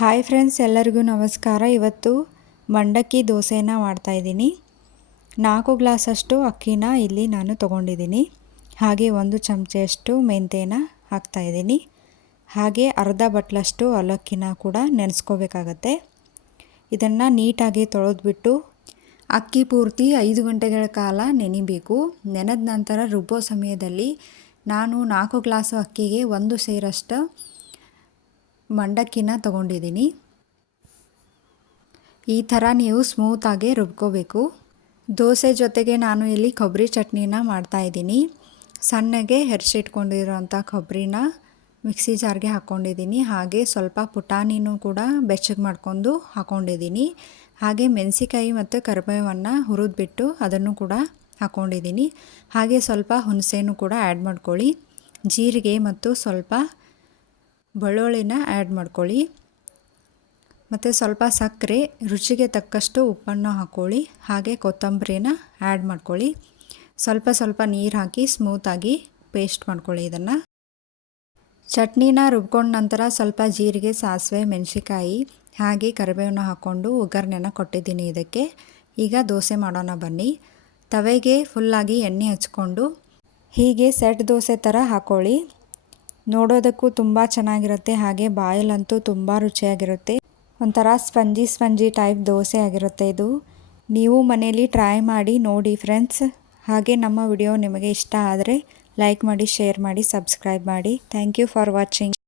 Hi friends, ಎಲ್ಲರಿಗೂ ನಮಸ್ಕಾರ. ಇವತ್ತು ಮಂಡಕ್ಕಿ ದೋಸೆನ ಮಾಡ್ತಾಯಿದ್ದೀನಿ. 4 ಗ್ಲಾಸಷ್ಟು ಅಕ್ಕಿನ ಇಲ್ಲಿ ನಾನು ತೊಗೊಂಡಿದ್ದೀನಿ. ಹಾಗೆ 1 ಚಮಚೆಯಷ್ಟು ಮೆಂತ್ಯನ ಹಾಕ್ತಾಯಿದ್ದೀನಿ. ಹಾಗೆ ಅರ್ಧ ಬಟ್ಲಷ್ಟು ಅವಲಕ್ಕಿನ ಕೂಡ ನೆನೆಸ್ಕೋಬೇಕಾಗತ್ತೆ. ಇದನ್ನು ನೀಟಾಗಿ ತೊಳೆದ್ಬಿಟ್ಟು ಅಕ್ಕಿ ಪೂರ್ತಿ 5 ಗಂಟೆಗಳ ಕಾಲ ನೆನಿಬೇಕು. ನೆನೆದ ನಂತರ ರುಬ್ಬೋ ಸಮಯದಲ್ಲಿ ನಾನು 4 ಗ್ಲಾಸು ಅಕ್ಕಿಗೆ 1 ಸೇರಷ್ಟು ಮಂಡಕ್ಕಿನ ತೊಗೊಂಡಿದ್ದೀನಿ. ಈ ಥರ ನೀವು ಸ್ಮೂತಾಗಿ ರುಬ್ಕೋಬೇಕು. ದೋಸೆ ಜೊತೆಗೆ ನಾನು ಇಲ್ಲಿ ಕೊಬ್ಬರಿ ಚಟ್ನಿನ ಮಾಡ್ತಾಯಿದ್ದೀನಿ. ಸಣ್ಣಗೆ ಹೆರ್ಚಿಟ್ಕೊಂಡಿರೋಂಥ ಕೊಬ್ಬರಿನ ಮಿಕ್ಸಿ ಜಾರ್ಗೆ ಹಾಕ್ಕೊಂಡಿದ್ದೀನಿ. ಹಾಗೆ ಸ್ವಲ್ಪ ಪುಟಾಣಿನೂ ಕೂಡ ಬೆಚ್ಚಗೆ ಮಾಡ್ಕೊಂಡು ಹಾಕ್ಕೊಂಡಿದ್ದೀನಿ. ಹಾಗೆ ಮೆಣಸಿಕಾಯಿ ಮತ್ತು ಕರಿಬೇವನ್ನು ಹುರಿದ್ಬಿಟ್ಟು ಅದನ್ನು ಕೂಡ ಹಾಕ್ಕೊಂಡಿದ್ದೀನಿ. ಹಾಗೆ ಸ್ವಲ್ಪ ಹುಣಸೆನೂ ಕೂಡ ಆ್ಯಡ್ ಮಾಡ್ಕೊಳ್ಳಿ. ಜೀರಿಗೆ ಮತ್ತು ಸ್ವಲ್ಪ ಬೆಳ್ಳುಳ್ಳಿನ ಆ್ಯಡ್ ಮಾಡ್ಕೊಳ್ಳಿ. ಮತ್ತು ಸ್ವಲ್ಪ ಸಕ್ಕರೆ, ರುಚಿಗೆ ತಕ್ಕಷ್ಟು ಉಪ್ಪನ್ನು ಹಾಕ್ಕೊಳ್ಳಿ. ಹಾಗೆ ಕೊತ್ತಂಬರಿನ ಆ್ಯಡ್ ಮಾಡ್ಕೊಳ್ಳಿ. ಸ್ವಲ್ಪ ನೀರು ಹಾಕಿ ಸ್ಮೂತಾಗಿ ಪೇಸ್ಟ್ ಮಾಡ್ಕೊಳ್ಳಿ. ಇದನ್ನು ಚಟ್ನಿನ ರುಬ್ಕೊಂಡ ನಂತರ ಸ್ವಲ್ಪ ಜೀರಿಗೆ, ಸಾಸಿವೆ, ಮೆಣಸಿಕಾಯಿ ಹಾಗೆ ಕರಿಬೇವನ್ನ ಹಾಕ್ಕೊಂಡು ಒಗ್ಗರಣೆನ ಕೊಟ್ಟಿದ್ದೀನಿ ಇದಕ್ಕೆ. ಈಗ ದೋಸೆ ಮಾಡೋಣ ಬನ್ನಿ. ತವೆಗೆ ಫುಲ್ಲಾಗಿ ಎಣ್ಣೆ ಹಚ್ಕೊಂಡು ಹೀಗೆ ಸೆಟ್ ದೋಸೆ ಥರ ಹಾಕ್ಕೊಳ್ಳಿ. ನೋಡೋದಕ್ಕೂ ತುಂಬ ಚೆನ್ನಾಗಿರುತ್ತೆ. ಹಾಗೆ ಬಾಯಲ್ಲಂತೂ ತುಂಬ ರುಚಿಯಾಗಿರುತ್ತೆ. ಒಂಥರ ಸ್ಪಂಜಿ ಟೈಪ್ ದೋಸೆ ಆಗಿರುತ್ತೆ ಇದು. ನೀವು ಮನೇಲಿ ಟ್ರೈ ಮಾಡಿ ನೋಡಿ ಫ್ರೆಂಡ್ಸ್. ಹಾಗೆ ನಮ್ಮ ವಿಡಿಯೋ ನಿಮಗೆ ಇಷ್ಟ ಆದರೆ ಲೈಕ್ ಮಾಡಿ, ಶೇರ್ ಮಾಡಿ, ಸಬ್ಸ್ಕ್ರೈಬ್ ಮಾಡಿ. Thank you for watching.